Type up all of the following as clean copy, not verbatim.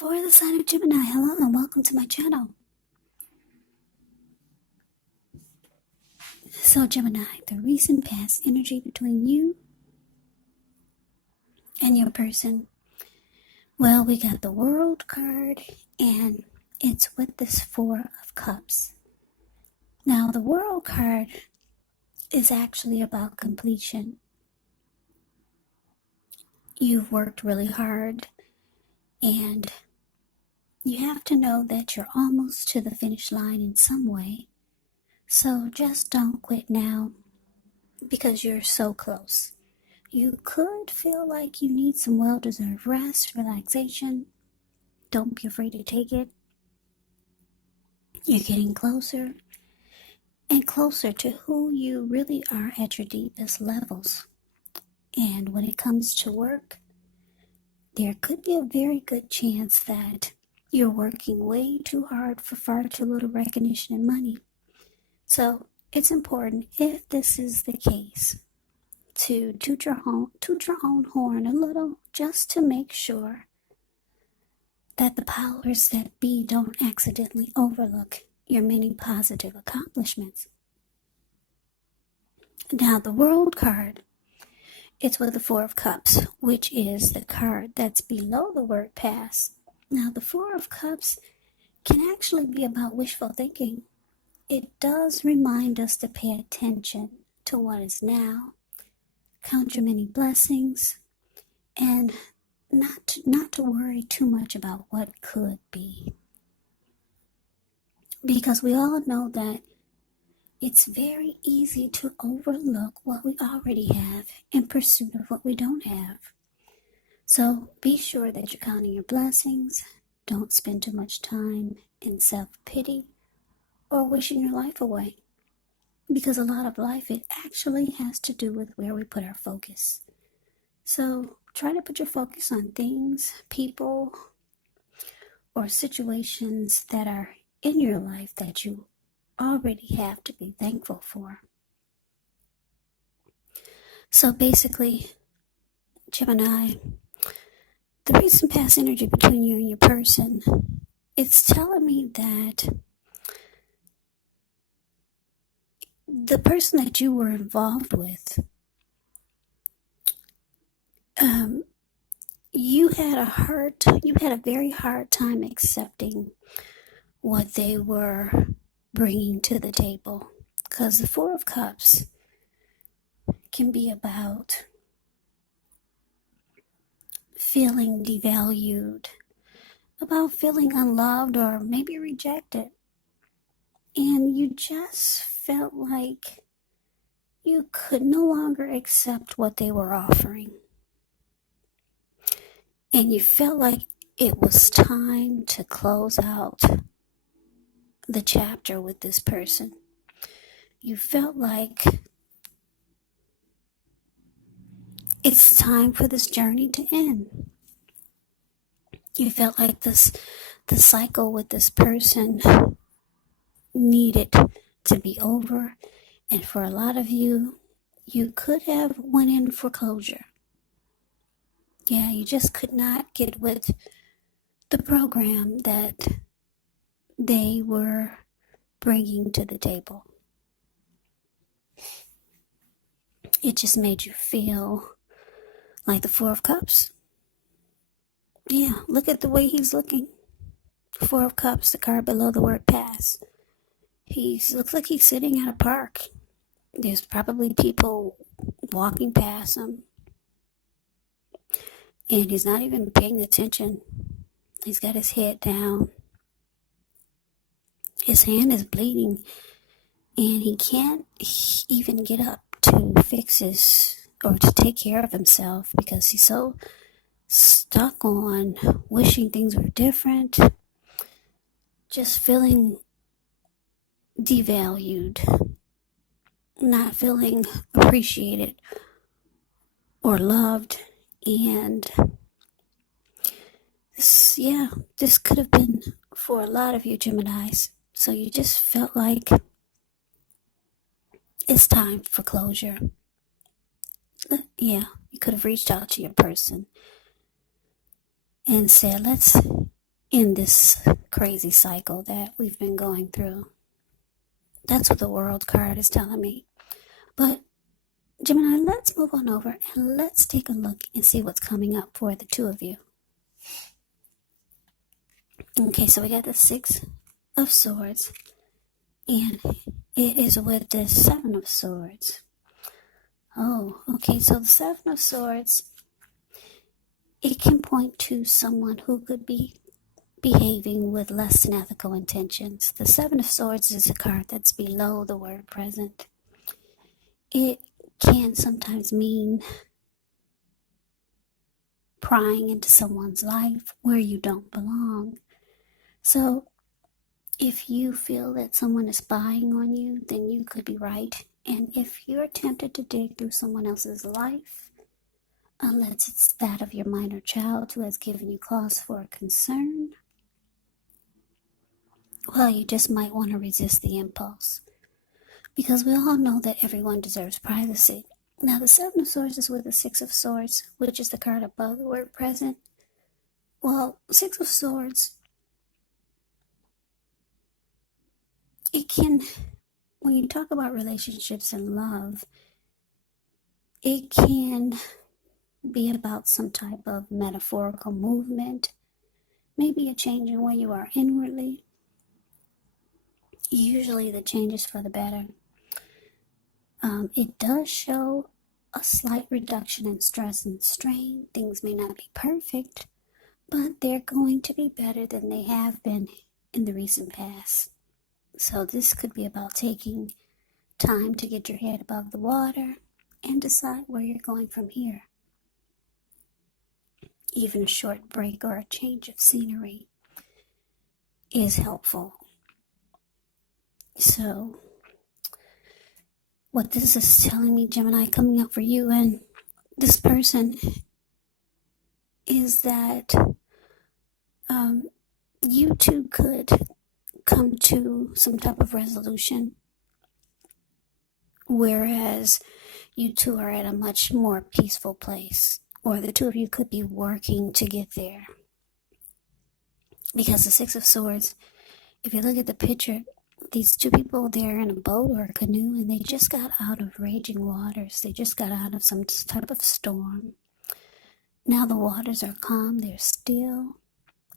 For the sign of Gemini, hello and welcome to my channel. So Gemini, the recent past energy between you and your person. Well, we got the World card and it's with this Four of Cups. Now the World card is actually about completion. You've worked really hard and you have to know that you're almost to the finish line in some way. So just don't quit now because you're so close. You could feel like you need some well-deserved rest, relaxation. Don't be afraid to take it. You're getting closer and closer to who you really are at your deepest levels. And when it comes to work, there could be a very good chance that you're working way too hard for far too little recognition and money. So it's important, if this is the case, to toot your own horn a little, just to make sure that the powers that be don't accidentally overlook your many positive accomplishments. Now the World card, it's with the Four of Cups, which is the card that's below the word pass. Now the Four of Cups can actually be about wishful thinking. It does remind us to pay attention to what is now, count your many blessings, and not to worry too much about what could be. Because we all know that it's very easy to overlook what we already have in pursuit of what we don't have. So be sure that you're counting your blessings. Don't spend too much time in self-pity or wishing your life away. Because a lot of life, it actually has to do with where we put our focus. So try to put your focus on things, people, or situations that are in your life that you already have to be thankful for. So basically, Gemini, the recent past energy between you and your person, it's telling me that the person that you were involved with, you had a very hard time accepting what they were bringing to the table. Because the Four of Cups can be about feeling devalued, about feeling unloved or maybe rejected. And you just felt like you could no longer accept what they were offering. And you felt like it was time to close out the chapter with this person. You felt like it's time for this journey to end. You felt like the cycle with this person needed to be over. And for a lot of you, you could have went in for closure. Yeah, you just could not get with the program that they were bringing to the table. It just made you feel like the Four of Cups. Yeah, look at the way he's looking. Four of Cups, the card below the word pass. He looks like he's sitting at a park. There's probably people walking past him. And he's not even paying attention. He's got his head down. His hand is bleeding. And he can't even get up to fix his, or to take care of himself, because he's so stuck on wishing things were different. Just feeling devalued. Not feeling appreciated or loved. And this could have been for a lot of you Geminis. So you just felt like it's time for closure. Yeah, you could have reached out to your person and said, let's in this crazy cycle that we've been going through. That's what the World card is telling me. But Gemini, let's move on over and let's take a look and see what's coming up for the two of you. Okay, so we got the Six of Swords, and it is with the Seven of Swords. Oh, okay, so the Seven of Swords, it can point to someone who could be behaving with less than ethical intentions. The Seven of Swords is a card that's below the word present. It can sometimes mean prying into someone's life where you don't belong. So if you feel that someone is spying on you, then you could be right. And if you're tempted to dig through someone else's life, unless it's that of your minor child who has given you cause for concern, well, you just might want to resist the impulse. Because we all know that everyone deserves privacy. Now, the Seven of Swords is with the Six of Swords, which is the card above the word present. Well, Six of Swords, it can, when you talk about relationships and love, it can be about some type of metaphorical movement, maybe a change in where you are inwardly. Usually the change is for the better. It does show a slight reduction in stress and strain. Things may not be perfect, but they're going to be better than they have been in the recent past. So this could be about taking time to get your head above the water and decide where you're going from here. Even a short break or a change of scenery is helpful. So what this is telling me, Gemini, coming up for you and this person, is that you two could come to some type of resolution, whereas you two are at a much more peaceful place, or the two of you could be working to get there. Because the Six of Swords, if you look at the picture, these two people, they're in a boat or a canoe, and they just got out of raging waters. They just got out of some type of storm. Now the waters are calm, they're still,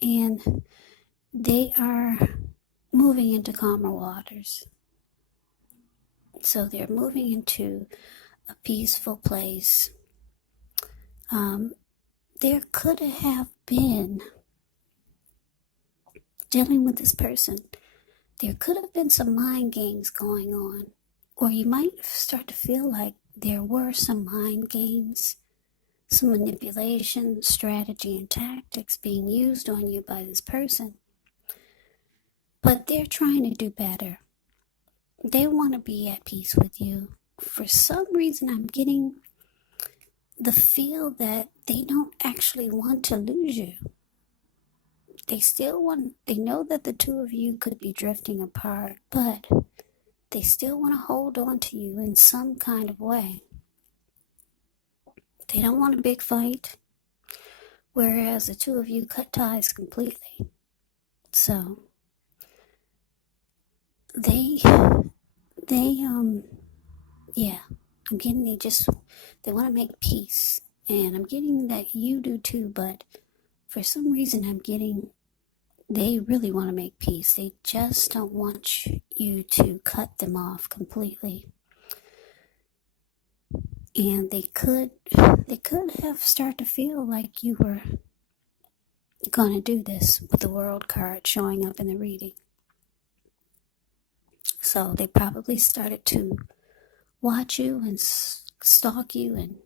and they are moving into calmer waters. So they're moving into a peaceful place. There could have been, dealing with this person, there could have been some mind games going on, or you might start to feel like there were some mind games, some manipulation, strategy, and tactics being used on you by this person. But they're trying to do better. They want to be at peace with you. For some reason, I'm getting the feel that they don't actually want to lose you. They know that the two of you could be drifting apart, but they still want to hold on to you in some kind of way. They don't want a big fight, whereas the two of you cut ties completely. So, I'm getting they want to make peace, and I'm getting that you do too, but for some reason I'm getting they really want to make peace. They just don't want you to cut them off completely. And they could have started to feel like you were going to do this with the World card showing up in the reading. So they probably started to watch you and stalk you and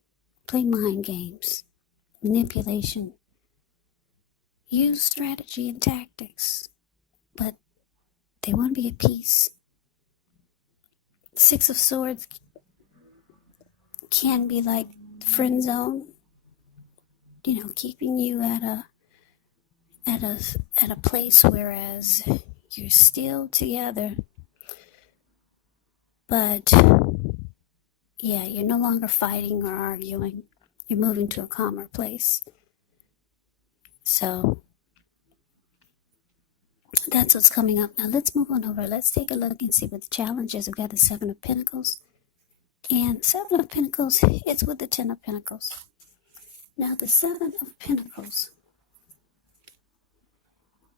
play mind games, manipulation, use strategy and tactics, but they want to be at peace. Six of Swords can be like friend zone, keeping you at a place whereas you're still together, but you're no longer fighting or arguing. You're moving to a calmer place. So That's what's coming up. Now let's move on over. Let's take a look and see what the challenge is. We've got the Seven of Pentacles. And Seven of Pentacles, it's with the Ten of Pentacles. Now the Seven of Pentacles,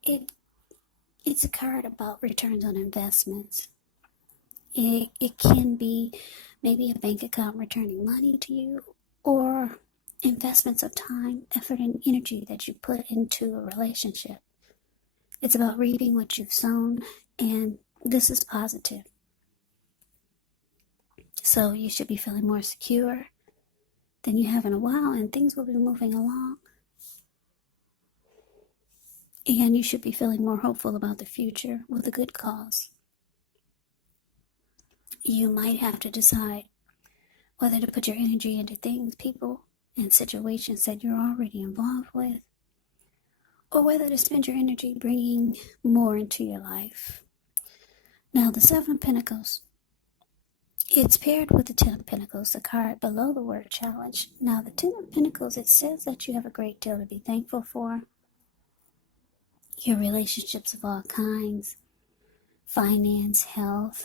it's a card about returns on investments. It can be maybe a bank account returning money to you, or investments of time, effort, and energy that you put into a relationship. It's about reaping what you've sown, and this is positive. So you should be feeling more secure than you have in a while, and things will be moving along. And you should be feeling more hopeful about the future with a good cause. You might have to decide whether to put your energy into things, people, and situations that you're already involved with, or whether to spend your energy bringing more into your life. Now, the Seven of Pentacles, it's paired with the Ten of Pentacles, the card below the word challenge. Now, the Ten of Pentacles, it says that you have a great deal to be thankful for. Your relationships of all kinds, finance, health,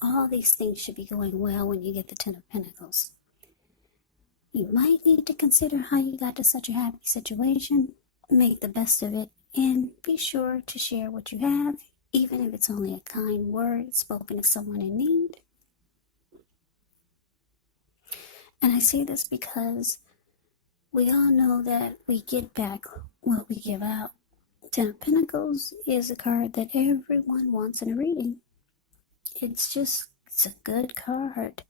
all these things should be going well when you get the Ten of Pentacles. You might need to consider how you got to such a happy situation, make the best of it, and be sure to share what you have, even if it's only a kind word spoken to someone in need. And I say this because we all know that we get back what we give out. Ten of Pentacles is a card that everyone wants in a reading. It's a good card.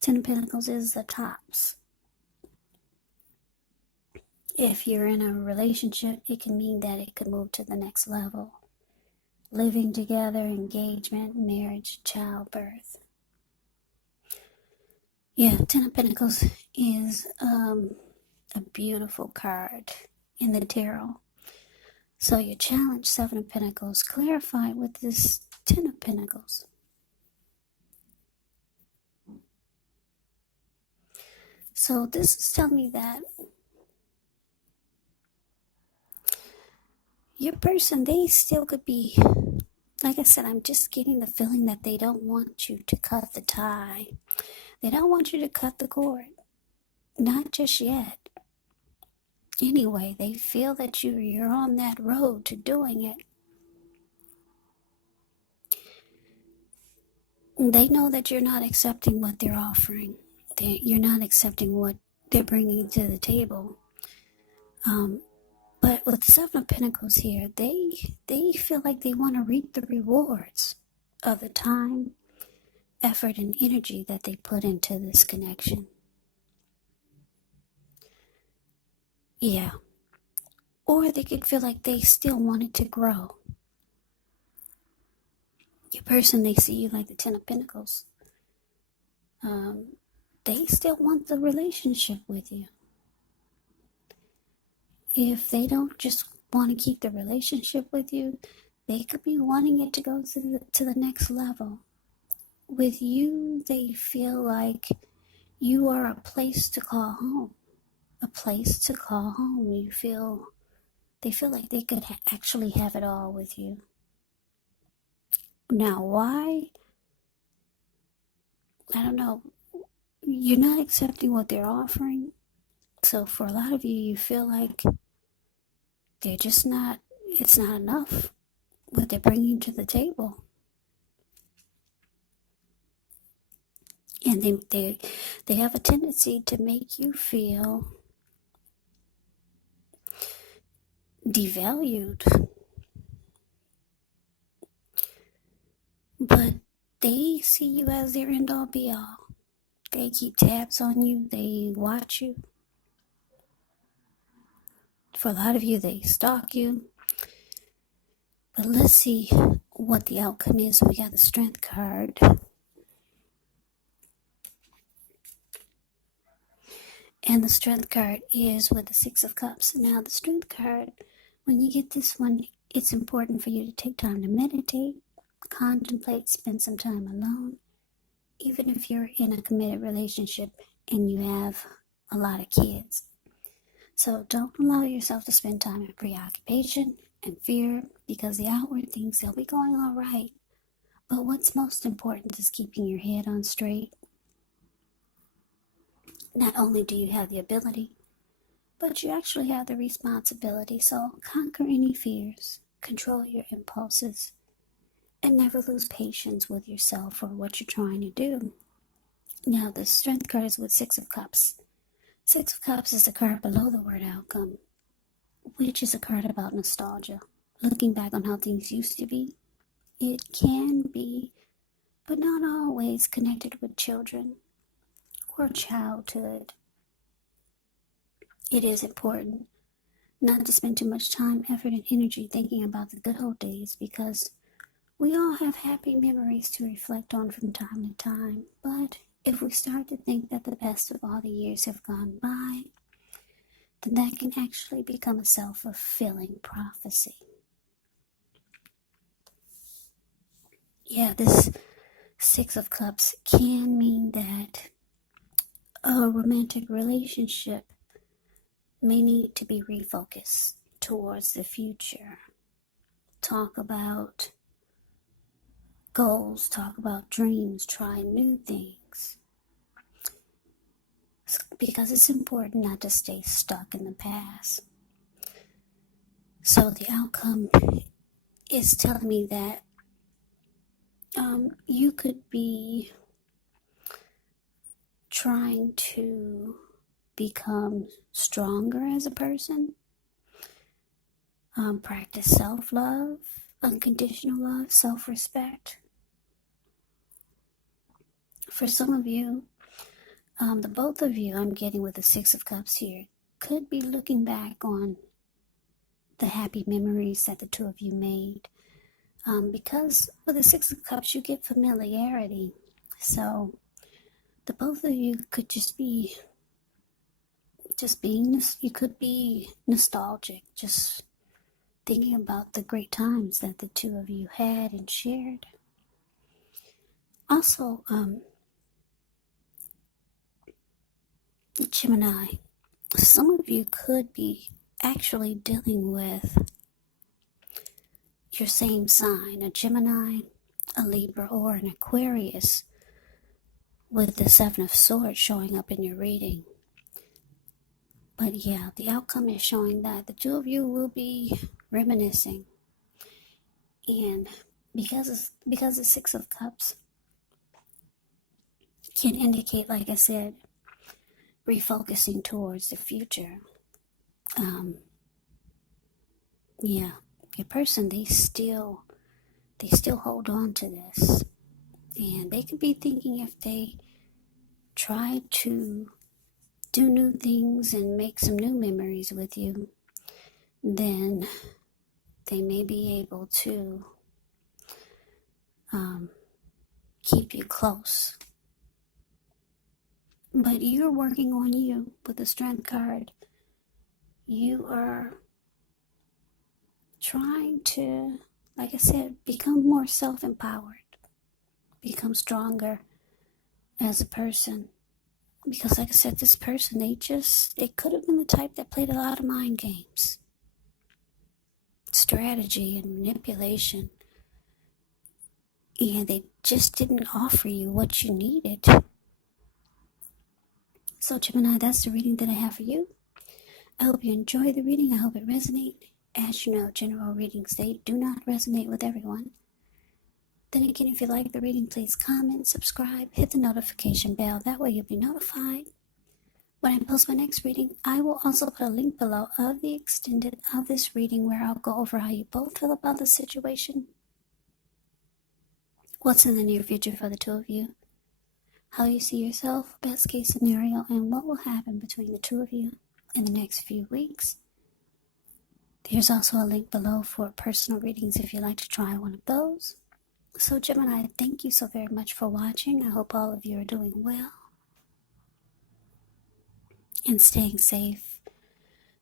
Ten of Pentacles is the tops. If you're in a relationship, it can mean that it could move to the next level. Living together, engagement, marriage, childbirth. Yeah, Ten of Pentacles is a beautiful card in the tarot. So your challenge, Seven of Pentacles, clarified with this Ten of Pentacles. So this is telling me that your person, they still could be, like I said, I'm just getting the feeling that they don't want you to cut the tie. They don't want you to cut the cord. Not just yet. Anyway, they feel that you're on that road to doing it. They know that you're not accepting what they're offering. You're not accepting what they're bringing to the table. But with the Seven of Pentacles here, they feel like they want to reap the rewards of the time, effort, and energy that they put into this connection. Yeah. Or they could feel like they still want it to grow. Your person, they see you like the Ten of Pentacles. They still want the relationship with you. If they don't just want to keep the relationship with you, they could be wanting it to go to the next level. With you, they feel like you are a place to call home. A place to call home. They feel like they could actually have it all with you. Now, why? I don't know. You're not accepting what they're offering. So for a lot of you, you feel like it's not enough what they're bringing to the table. And they have a tendency to make you feel devalued. But they see you as their end all be all. They keep tabs on you. They watch you. For a lot of you, they stalk you. But let's see what the outcome is. We got the Strength card. And the Strength card is with the Six of Cups. Now, the Strength card, when you get this one, it's important for you to take time to meditate, contemplate, spend some time alone. Even if you're in a committed relationship and you have a lot of kids. So don't allow yourself to spend time in preoccupation. and fear, because the outward things, they'll be going all right. But what's most important is keeping your head on straight. Not only do you have the ability, but you actually have the responsibility. So conquer any fears, control your impulses, and never lose patience with yourself or what you're trying to do. Now, the Strength card is with Six of Cups. Six of Cups is the card below the word outcome, which is a card about nostalgia. Looking back on how things used to be, it can be, but not always, connected with children or childhood. It is important not to spend too much time, effort, and energy thinking about the good old days, because we all have happy memories to reflect on from time to time. But if we start to think that the best of all the years have gone by, then that can actually become a self-fulfilling prophecy. Yeah, this Six of Cups can mean that a romantic relationship may need to be refocused towards the future. Talk about goals, talk about dreams, try new things. Because it's important not to stay stuck in the past. So the outcome is telling me that you could be trying to become stronger as a person, practice self-love, unconditional love, self-respect. For some of you, the both of you I'm getting with the Six of Cups here could be looking back on the happy memories that the two of you made. Because with the Six of Cups, you get familiarity. So the both of you could you could be nostalgic, just thinking about the great times that the two of you had and shared. Also, Gemini, some of you could be actually dealing with your same sign, a Gemini, a Libra, or an Aquarius, with the Seven of Swords showing up in your reading. But yeah, the outcome is showing that the two of you will be reminiscing. And because the Six of Cups can indicate, like I said, refocusing towards the future. Yeah, your person, they still hold on to this. And they could be thinking, if they try to do new things and make some new memories with you, then they may be able to keep you close. But you're working on you with the Strength card. You are trying to, like I said, become more self-empowered, become stronger as a person. Because like I said, this person, it could have been the type that played a lot of mind games, strategy and manipulation. And they just didn't offer you what you needed. So Gemini, that's the reading that I have for you. I hope you enjoy the reading. I hope it resonates. As you know, general readings, they do not resonate with everyone. Then again, if you like the reading, please comment, subscribe, hit the notification bell. That way you'll be notified when I post my next reading. I will also put a link below of the extended of this reading, where I'll go over how you both feel about the situation, what's in the near future for the two of you, how you see yourself, best case scenario, and what will happen between the two of you in the next few weeks. There's also a link below for personal readings if you'd like to try one of those. So Gemini, thank you so very much for watching. I hope all of you are doing well and staying safe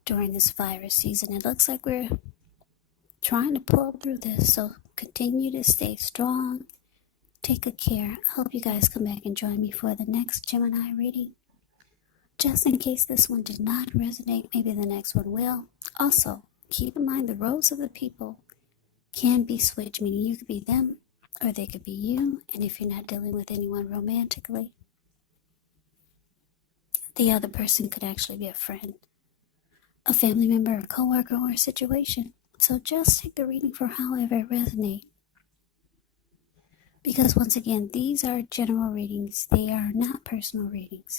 during this virus season. It looks like we're trying to pull through this, so continue to stay strong. Take good care. I hope you guys come back and join me for the next Gemini reading. Just in case this one did not resonate, maybe the next one will. Also, keep in mind the roles of the people can be switched, meaning you could be them or they could be you. And if you're not dealing with anyone romantically, the other person could actually be a friend, a family member, a coworker, or a situation. So just take the reading for however it resonates. Because once again, these are general readings. They are not personal readings.